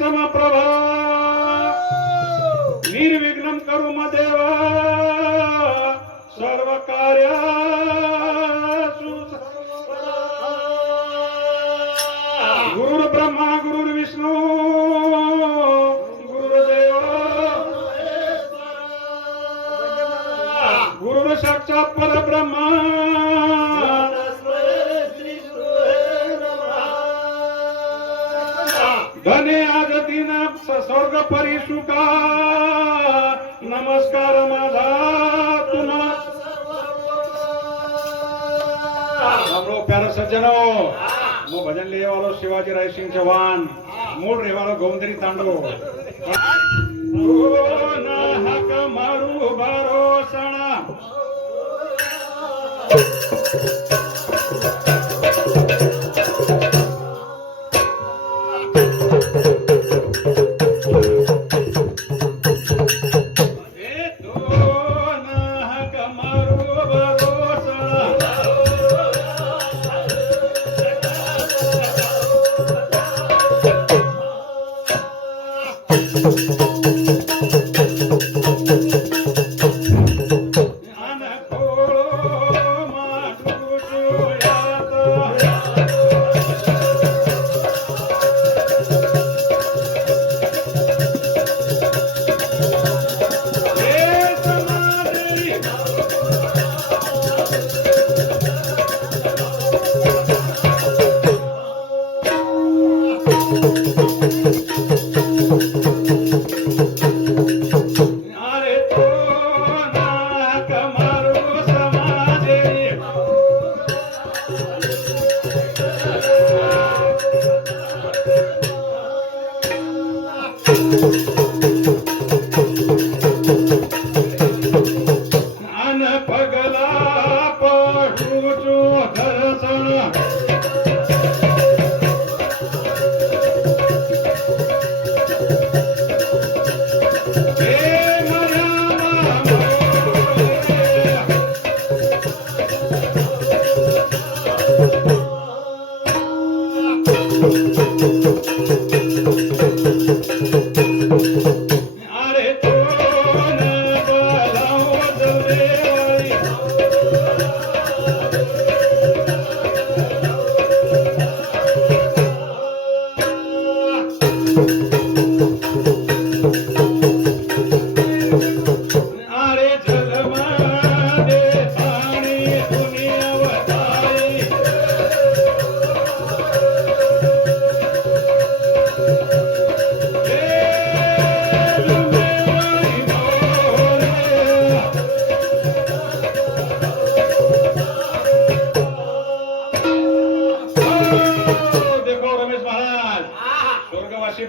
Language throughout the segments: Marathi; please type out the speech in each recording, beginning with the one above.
समप्रभा निर्विघ्नं करू देवा सर्व कार्यासु गुरुर् ब्रह्मा गुरुर्विष्णू गुरुर्देव गुरुर् साक्षात् परब्रह्मा धने आज दिन स्वर्ग परिसुका नमस्कार माझा तुम्हाला हमरो प्यारे सज्जनो मो भजन लिए वालो शिवाजी राय सिंह चौहान मूळ रे वालो गोंदरी तांडो ना हक मारू भरोसणा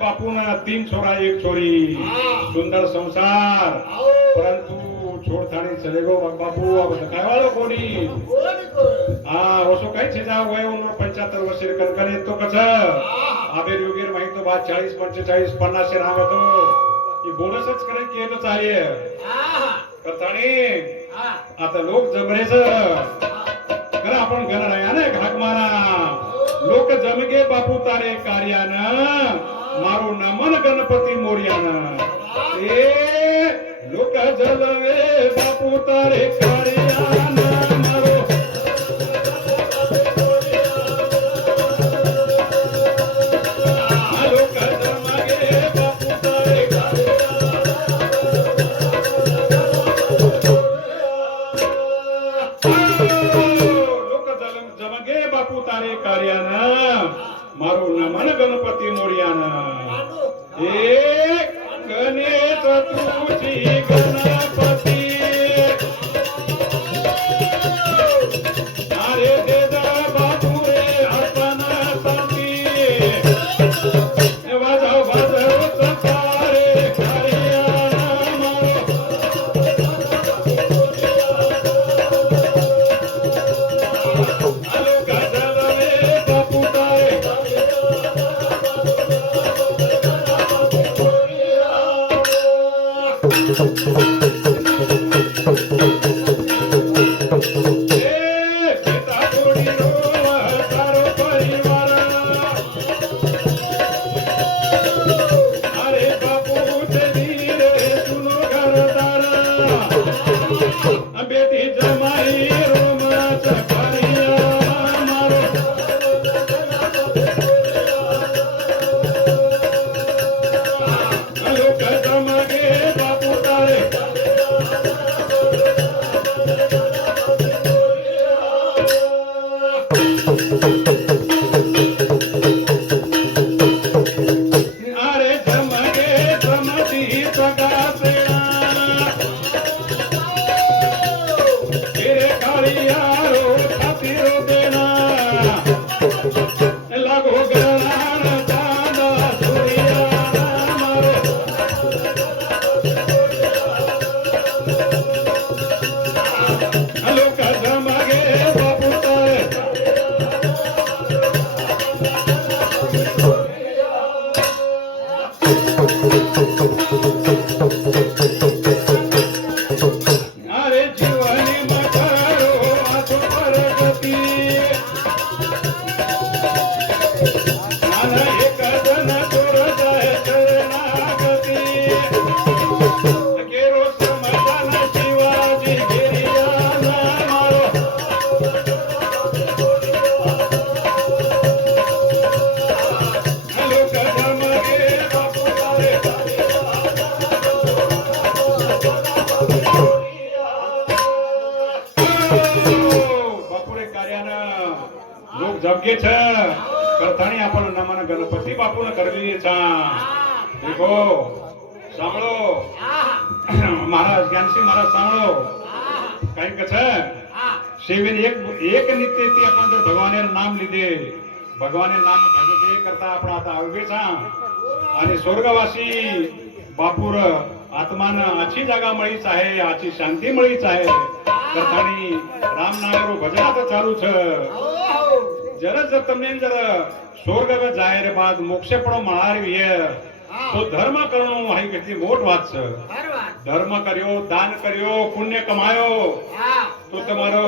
बापून 3 छोरा 1 छोरी सुंदर संसार परंतु छोड़थाणी चले गो बापू अब काय वालो कोणी ओसो काय छेजा वय उमर 75 वर्ष कणकणी तो कस आबे योगीर माहित तो बात 40 45 50 राहतो की बोनसच करे की तो चाले करताणी आता लोक जमरेच करा आपण घर नाही ना घाक मारा लोक जमगे बापू तारे कार्यानं मारू नमन गणपती मोर्याना ए लोक जलवे बापू तारे कार्याना मारो लोक जमगे बापू तारे लोक जमगे बापू तारे कार्याना मारू नमन गणपती मोर्याना एक गणेश तुझी गणपती अरे देदा बापू रे आपणासाठी वाजव वाजव सतारे कार्याना मारो आलो गजलवे बापू तारे अरे जीवनी मकरो आतो परगती आणि एक जण चोर जाय शरणागती केरो समाधान शिवाजी गिरियाना मारो लोक धर्मगे बापू रे બાપુરે કાર્યાના લોક જગ્ગે છે કરતાણી આપણો નમન ગણપતિ બાપુને કરવી છે દેખો સાંભળો મહારાજ જ્ઞાનસિંહ મહારાજ સાંભળો કઈક છે સેવીને એક નિત્યથી આપણે જો ભગવાને નામ લીધે ભગવાને નામ ભજતે કરતા આપણા હાથ આવે છે અને સ્વર્ગવાસી બાપુર આત્માને આછી જાગા મળી ચાહે આછી શાંતિ મળી ચાહે કથાની રામ નામનું ભજન તો ચાલુ છે જરા જર તમને જર સ્વર્ગ में जाए रे बाद मोक्षे पण मारवी है तो धर्म करनो हाई કેટલી મોટ વાત છે ધર્મ કર્યો દાન કર્યો પુણ્ય કમાયો તો તમારો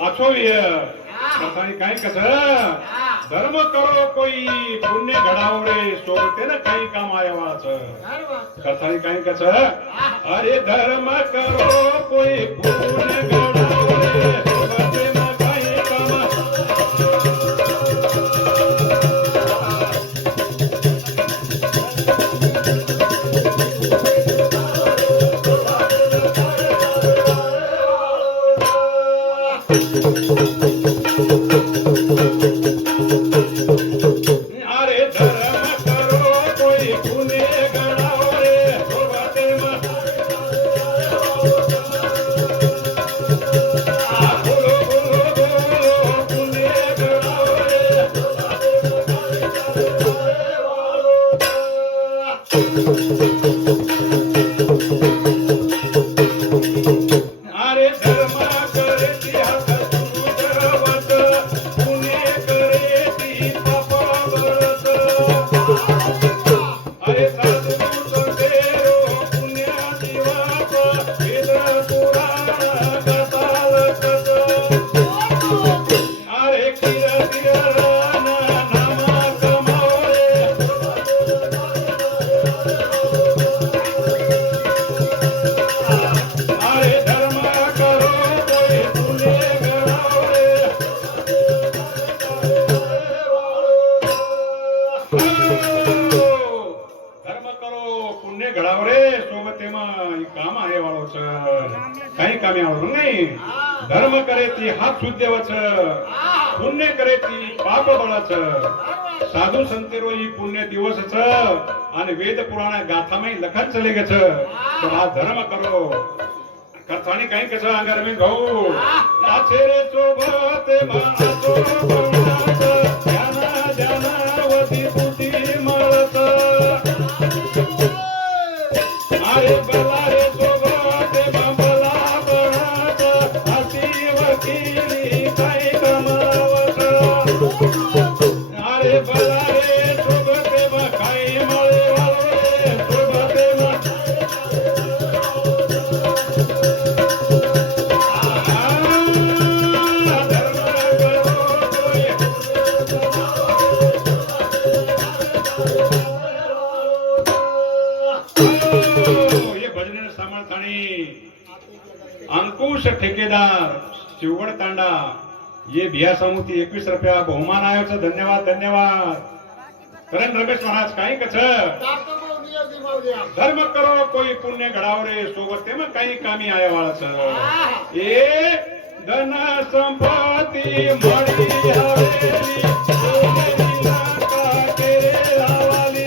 આછો વિય કથાની કાઈ કથા ધર્મ કરો કોઈ પુણ્ય ઘડાવો રે સો તેને કઈ કામ આયા છે કથાની કાઈ કથા અરે ધર્મ કરો કોઈ પુણ્ય ઘડાવો રે તેમાં કઈ કામ अरे धर्म करो कोई पुण्य गणाओ रे तेમાં बोलो बोलो बोलो पुण्य गणाओ रे अरे धर्म करे हाथ सुधरवत पुण्य करे ती पाप बळत अरे साधू संतेरो पुण्य जीवाप वेद पुराण कथाल कथ अरे किर किर नाम कमाओ रे अरे धर्म करो कोई पुण्य गणाओ रे ધર્મ કરો પુણ્ય ઘડાવો રે સોબતેમાં ઈ કામ આયે વાળો છે કઈ કામે આવડું નહીં ધર્મ કરે તી હાથ શુદ્ધવ છે પુણ્ય કરે તી પાપ બળ છે સાધુ સંતેરો ઈ પુણ્ય દિવસ છે અને વેદ પુરાણ ગાથામાં લખન ચલે ગે છે તો આ ધર્મ કરો કથાની કઈ કે છે આગળ મેં કહું આછે રે સોબતેમાં આસો ગુણાત ધ્યાન ધ્યાનવતી બુદ્ધિ મળત अरे बला रे सोबते बला बनत हसी वकीली काय कमावत अरे बला रे सोबते काय मळे वालो रे सोबते अंकुश ठेकेदार शिवगड तांडा ये बिया समूह 21 रुपया बहुमान आयो छे धन्यवाद धन्यवाद करण रमेश महाराज काई कछ धर्म करो कोई पुण्य घडाव रे सोबत में काई कामी आया वाळा छे ए धन संपत्ति मળી आवेली सोनेरी नाका केरे लावाली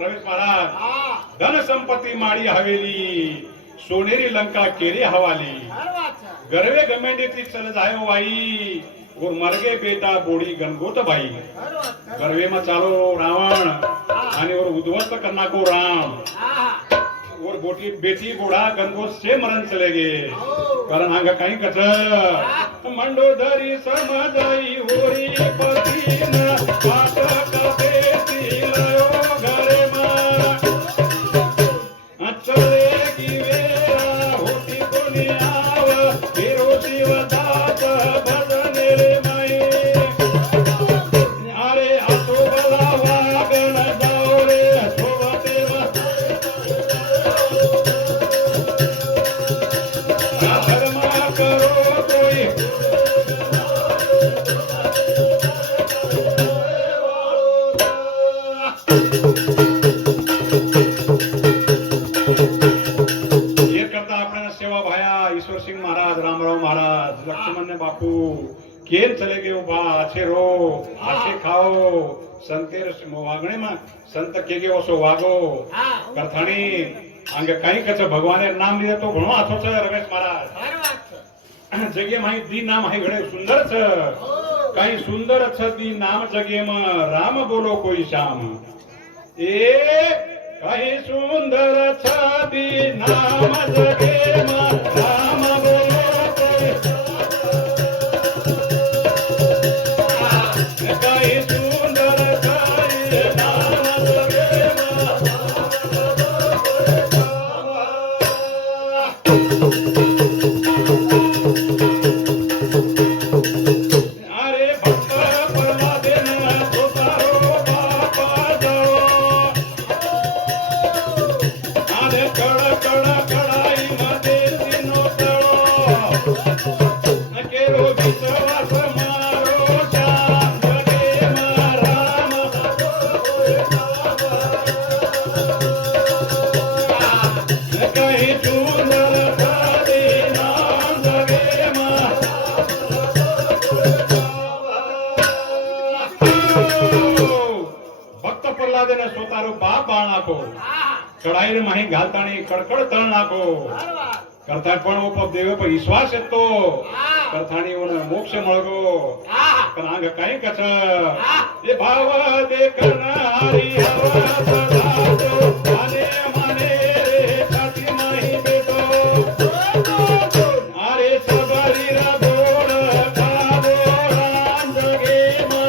रमेश महाराज धन संपत्ती माळी हवेली सोनेरी लंका केरी हवाली गरवे गमेंडीती चल जायो वाई और मरगे बेटा बोड़ी गणगोत भाई गरवे में चालो रावण आणि और उद्ध्वस्त करना को राम और बोटी बेटी बोड़ा गणगोत से मरण चले गए कारण आंगा कहीं कच मंडोदरी समझाई होरी पतीन पाट कपेती लयो घरे मा चलेगी वेरा होती कोणी आव फिरो शिवदास भजने रे माई अरे आतो बला वागण जाओ रे सोबते धर्मा करो कोई ईश्वर सिंह महाराज रामराव महाराज लक्ष्मण ने बापू केम चले गए बा अच्छे रो अच्छे खाओ संतेर वागणे में संत के गए ओसो वागो करथाणी अंग काही कच भगवाने नाम लिए तो घणो आछो छ रमेश महाराज जगे माही दी नाम है घणे सुंदर छ काही सुंदर छ दी नाम जगे में राम बोलो कोई शाम ए काही सुंदर छादी नाम जगे मा राम बोलो काही सुंदर छादी नाम जगे मा अरे भक्त प्रल्हादे न सोतारो बापा जाओ कड़ कड़ कड़ाई मदे दिनो तड़ो केरो विश्वास मारो शाम जगे मा राम कहीं सुंदर सादी नाम जगे मा भक्त प्रल्हादे ने सोतारो बाप बाण आपो कड़ाई माही घालतानी कड़कड़ तळ नाखो करता पण ओप देव पर विश्वास येतो करतानी ओन मोक्ष मळगो पण अंग काही कच ए भाव देखनारी हवा सदातो माने माने रे छाती माही बेटो अरे सबरी रा गोड खादो राम जगे मा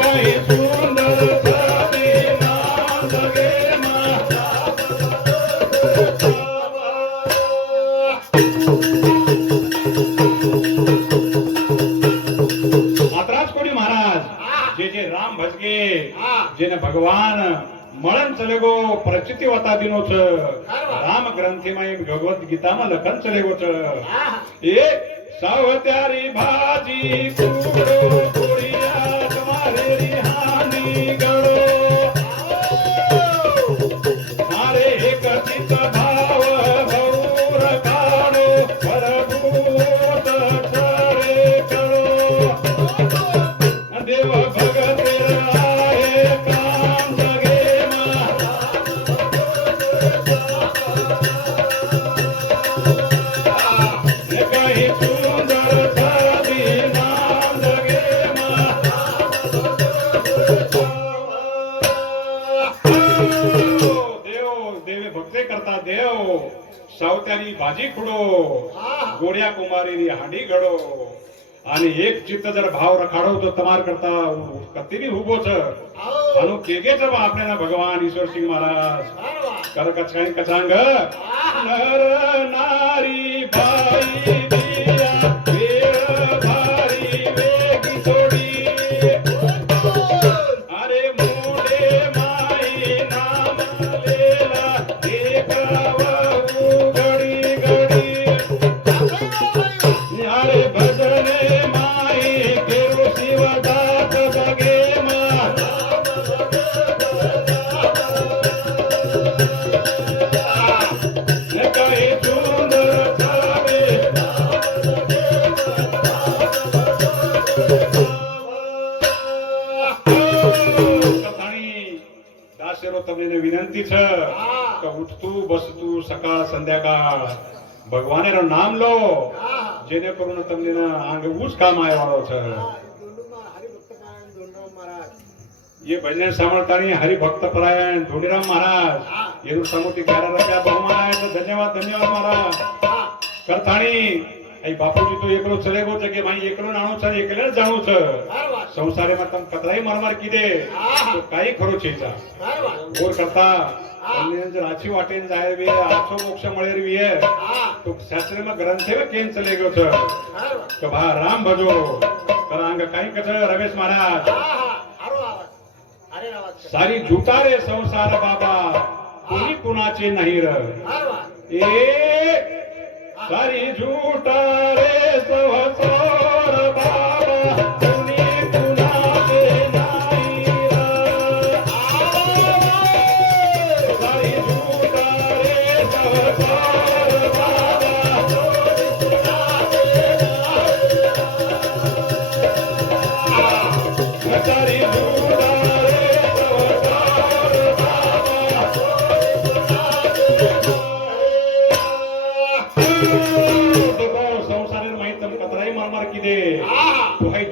काही सुंदर सादी नाम जगे मा आतराज कोणी महाराज जे जे राम भजगे जेने भगवान मळन चले गो प्रचिति वता दिनो छ राम ग्रंथी में भगवत गीता में लखन चले गो छ ए सावत्यारी भाजी कूड़ो कुड़िया तुम्हारे रिहानी गड़ो सारे एक चित भाव भौर काड़ो परभूत चरे करो देव भगत आए काम जगे मा कहीं सुंदर सादी नाम जगे मा देव देवे भक्ते करता देव सावत्यारी भाजी खुडो गोड्या कुमारी हांडी घडो आणि एक चित्त जर भाव रखाडो तो तमार करता कतीनी उभो छ अनु केगे जब आपने ना भगवान ईश्वर सिंह महाराज कर कछाई कछांग नर नारी भाई दिया वीर भारी वेगी थोड़ी अरे मोडे माई नाम लेला देखावा घड़ी घड़ी अरे भजने माई केरो शिवदास जगे मा कहीं सुंदर વિનંતી છે કે ઉઠતું બસતું સકાળ સંધ્યાકાળ ભગવાનેનું નામ લો જેને કરું તમને આંગે ઉજ કામ આવ્યો છે ये भजन सामर्थानी हरिभक्त परायण धोनीराम महाराज ये समूती 11 रुपया बहुमान आए तो धन्यवाद धन्यवाद महाराज करताणी आई बापूजी तो एकलो चलेगो છે કે ભાઈ એકલો નાણો છે એકલે જ જાણું છે સંસારે માં તમ કતરાઈ મારમાર કીધે તો કાઈ ખરો છે જા ઓર કરતા તમને જે રાચી વાટીને જાય વે આછો મોક્ષ મળે રવી હે તો શાસ્ત્રમાં ગ્રંથ છે કેમ ચલે ગયો છે કે ભા રામ ભજો કરાંગ કાઈ કથે રમેશ મહારાજ सारी झूठा रे संसार बाबा कोणी कुणाचे नाही र ए सारी झूठा रे संसार बाबा कोणी कुणाचे नाही र सारी झूठा रे संसार बाबा सारी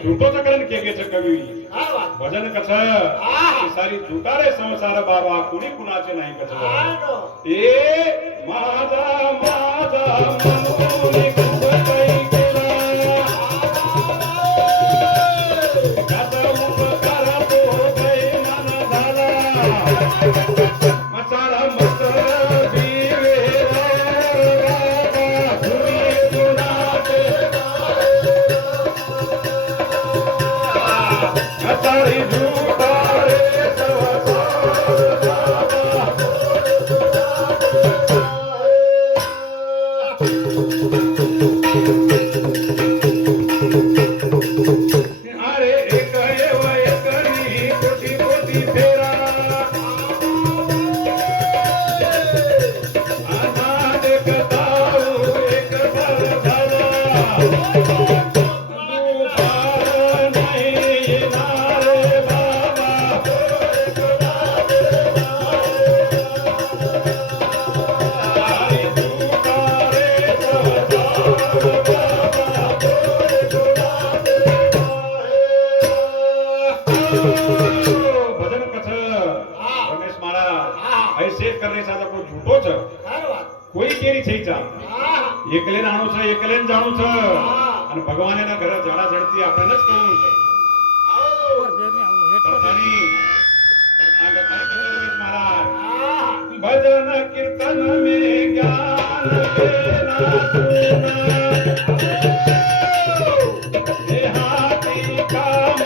झूठो चक्रण के कवी भजन कछ सारी झूठा रे संसार बाबा कुणी कुणाचे नाही कछ ए माझा माझा मनोनी कुछ काही केला त्याचा उपकार तो काही मन झाला मचारा मत दिवे बाबा कुणी कुणाचे सारी झूठा रे अरे एक एकनी कोटी कोटी फेरा अनाथ कताऊ एक घर झाला भजन कथ रमेश महाराज ऐसे करने सादा को झूठो छ कोई केरी થઈ જા એકલે નાણો છે એકલે જાણું છે અને ભગવાનના ઘરે જડા જડતી આપણે જ કહું છે કરતાની રમેશ મહારાજ ભજન કીર્તન મે જ્ઞાન દેના દેહાતી કામ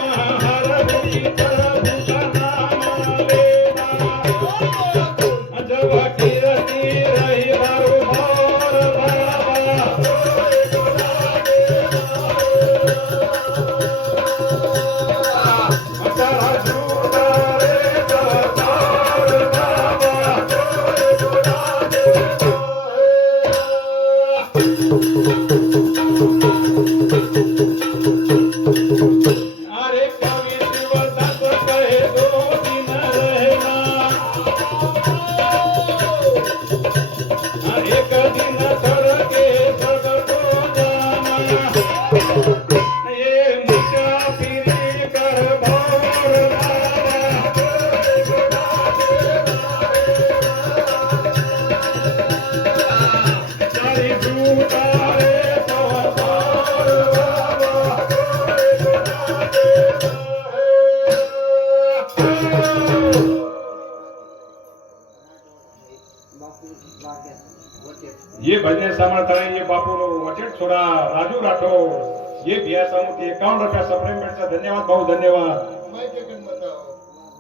ये भजन सामर्थ्य ये बापू वचन छोड़ा राजू राठौर ये बिया सामुती 51 रुपया सप्लीमेंट से धन्यवाद बहुत धन्यवाद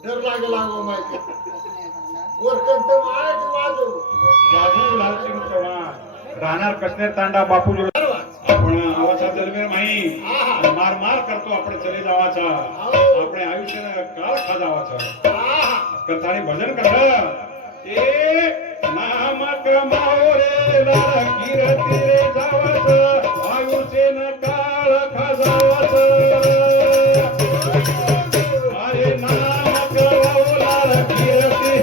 डर लागो माहिती वर कंठ मारायची वाजू राजू लालसिंग चव्हाण राहणार कसनेर तांडा बापू आपण आवाचा दरम्यान माही मार मार करतो आपण चले जावाचा आपण आयुष्य काळ खाजावाचा कथानी भजन कर ए नाम कमाओ रे कीर्ती रे जावत आयुष्य न काळ खाजावत अरे नाम कमाओ कीर्ती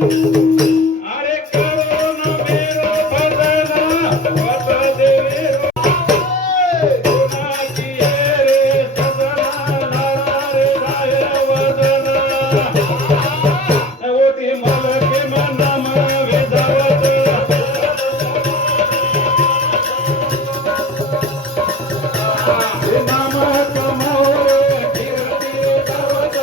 अरे करो न मेरो भजन वत देवेरो कोणाची रे सजना रे राय वदन ओटी मलके मनम वेदवत नाम कमोरे कीर्ति तवत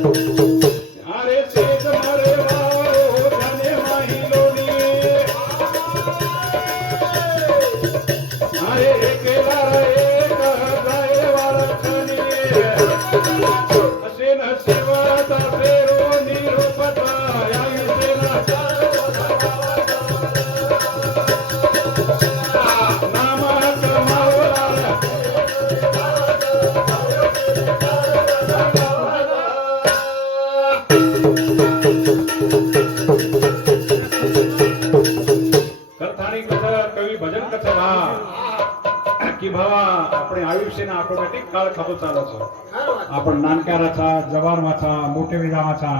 अरे सेठ मरे वारो धने महिलोनी अरे एकेला एक जाय वारखनी असेन सेवाता फेरो निरोपता आयुषेना नाम कमावला कथानी कथा कवी भजन कथा की भावा આપણે આયુષ્યના ઓટોમેટિક કાળ ખાતો ચાલે છે आपण नानकाराचा जवानवाचा मोठे विधावाचा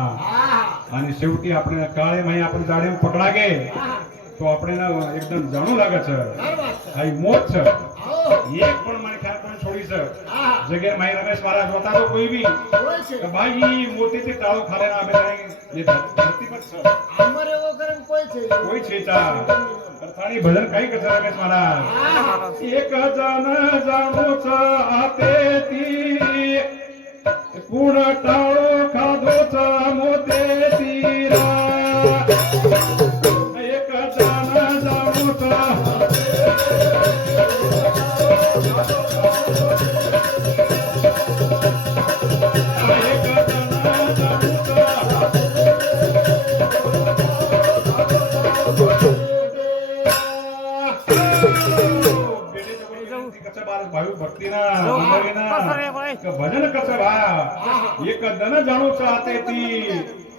आणि शेवटी આપણે કાળે મહી आपण જાડે પકડાગે તો આપણે એકદમ જાણું લાગે છે આ મોત છે એક પણ મને ખ્યાલ પણ છોડી છે જગ્યા મહી રમેશ મહારાજ હોતા તો કોઈ બી કે ભાઈ મોતીથી તાળો ખાલે ના અમે ये धरती पर છે અમારે એવો કરમ કોઈ છે કોઈ છેતા અर्थानी भजन काही कथा रमेश महाराज एक जन जाणो छ आते ती पूर्ण टाळो खाधो छ मोते तीरा एक जन जाणो छ एक जन जाणो छ कसा बाल भाऊ भक्तीना मंडळीना भजन कसं भा एक दन जाणू चाहते ती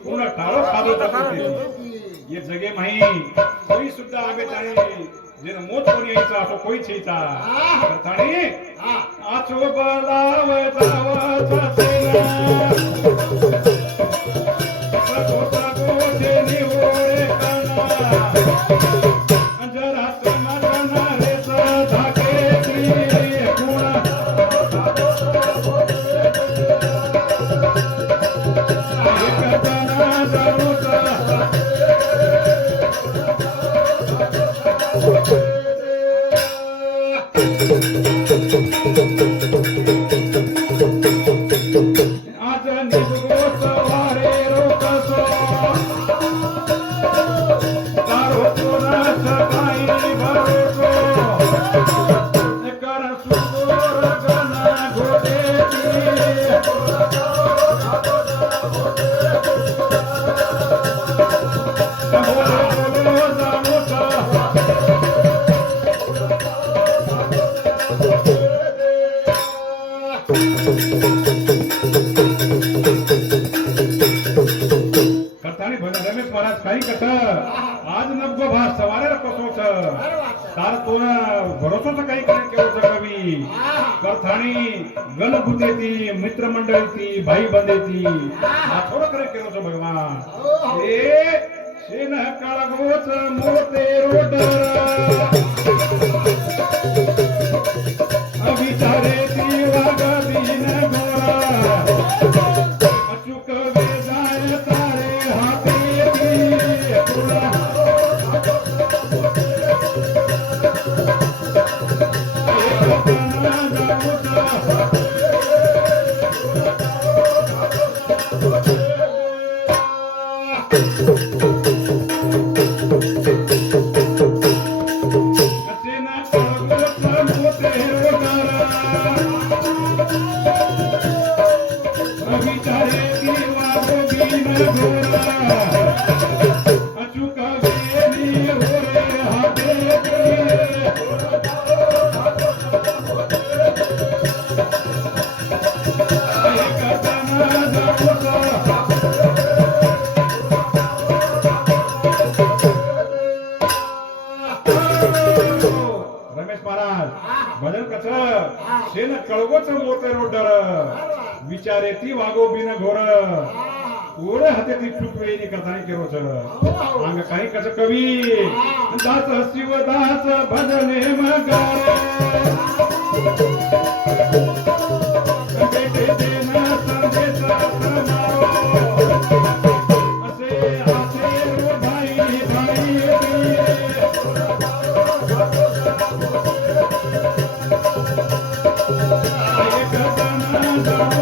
पूर्ण टाळो खाधो चाहते ये जगे माही कोई सुद्धा आबे ताणी जेन मोत कोणी यायचा असो कोई छेचा ताणी आचो बलाव जावाचा सेना सगोचा गोजे निवोळे काना जरा समाधाना रे धाके ती गुणा एक जना जाणू आज निजगो सवारे रोकसो तारो कोना सकाई भरोसो कर सुगोर गना गोदे बोलो जानो सा कथानी भजन रमेश महाराज काही कथ आज नब्बो भा सवारे कसो छ तार तो भरोसो छ काही करे केवो छ कवी कथानी गण बुतेती मित्र मंडळीती भाई बंदेती आ थोडं करे केवो छ भगवान ए सेन काळगोच मोते रोडर अविचारे ती वागा दिन गोरा अचूक वेदाय तारे हाते पुरा असे ना कळवत होते रोगारा विचारे देवा गोविंद घोरा अचुका वेणी हो रे हाते रमेश महाराज भजन कस शेन कळवच मोठे रोडर विचारे ती वागो बिन घोर ओढ हाते ती चुकवेनी कथानी केरोच अंग काही कस कवी दास शिवदास भजने मगार बेटे देना संदेश समारो असे आसे रो भाई भाई एक जना जाओ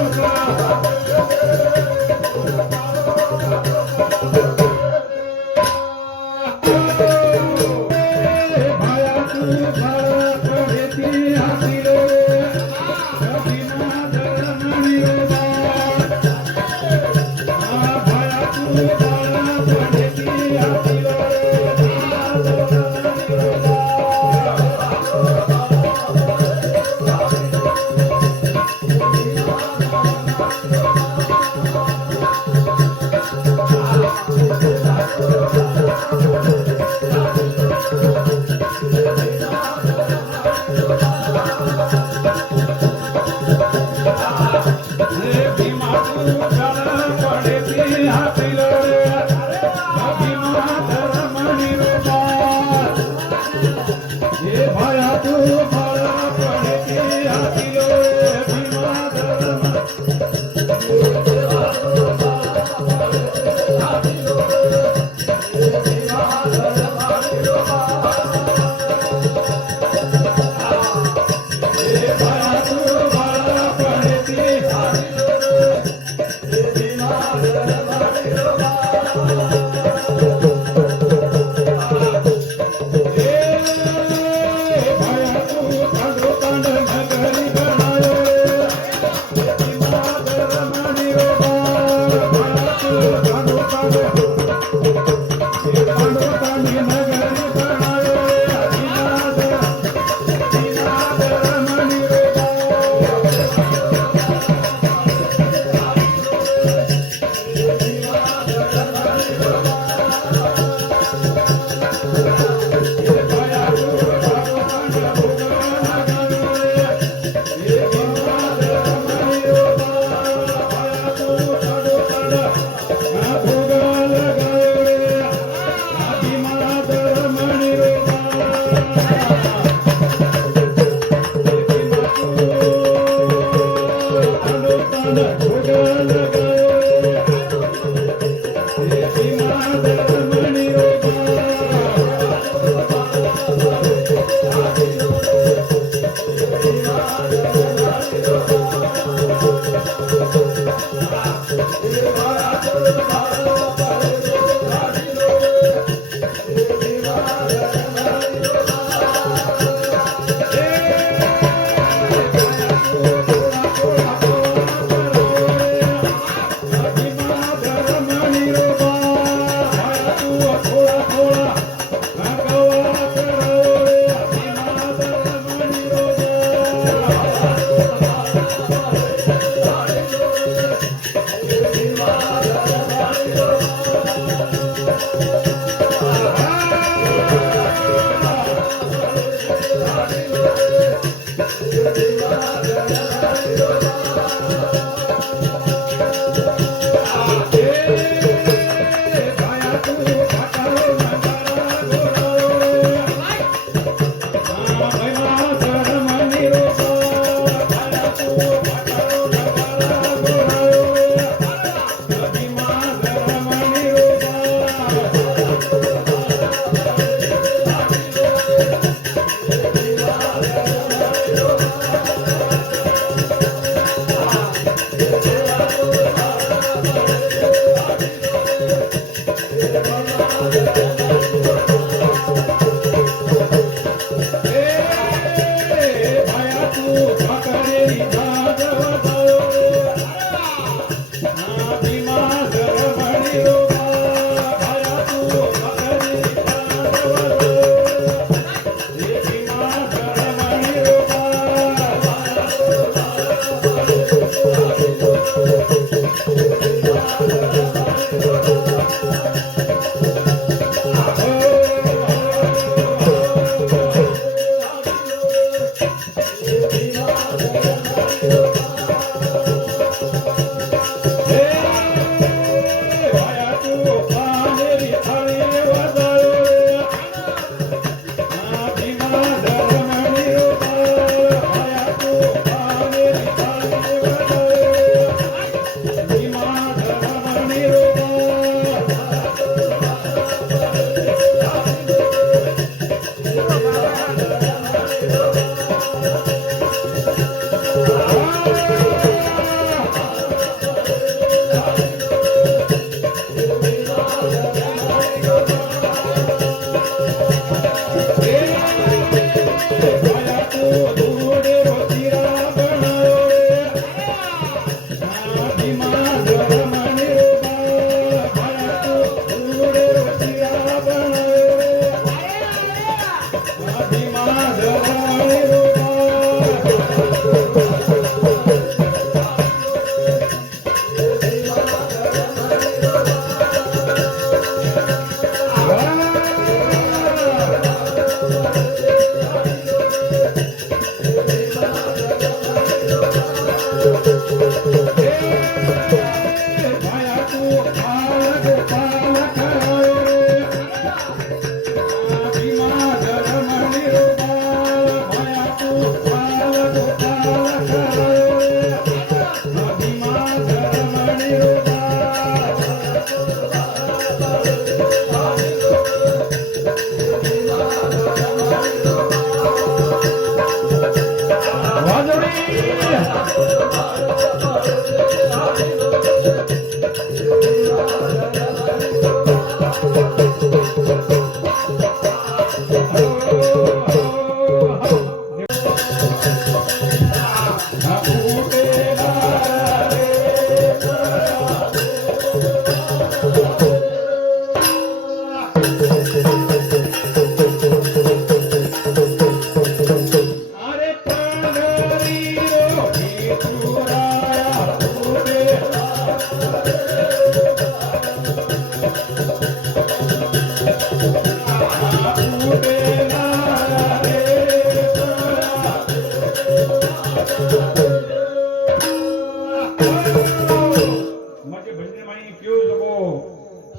म्हणजे भजने माई केळू जगो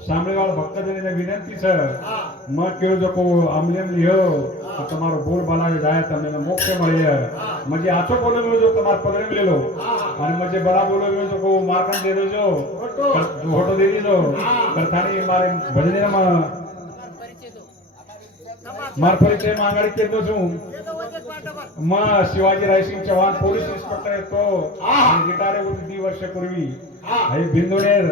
સાંભળેવાળા ભક્તજનોને વિનંતી છે મત કેવું જકો આમલેમ લ્યો તો તમારો બોલ બલાવે જાય તમને મોક્ષ મળે મજે આછો બોલ્યો જો તમાર પગરે લેલો અને મજે બરા બોલ્યો જો કો મારકન દે દેજો હોટો દે દેજો કરતાની મારે ભજનેમાં માર પરિચય માંગાડી કેતો છું માં શિવાજી રાયસિંગ ચૌહાણ પોલીસ ઇન્સ્પેક્ટર તો રિટાયર 2 વર્ષ પૂર્वी हे बिंदुनेर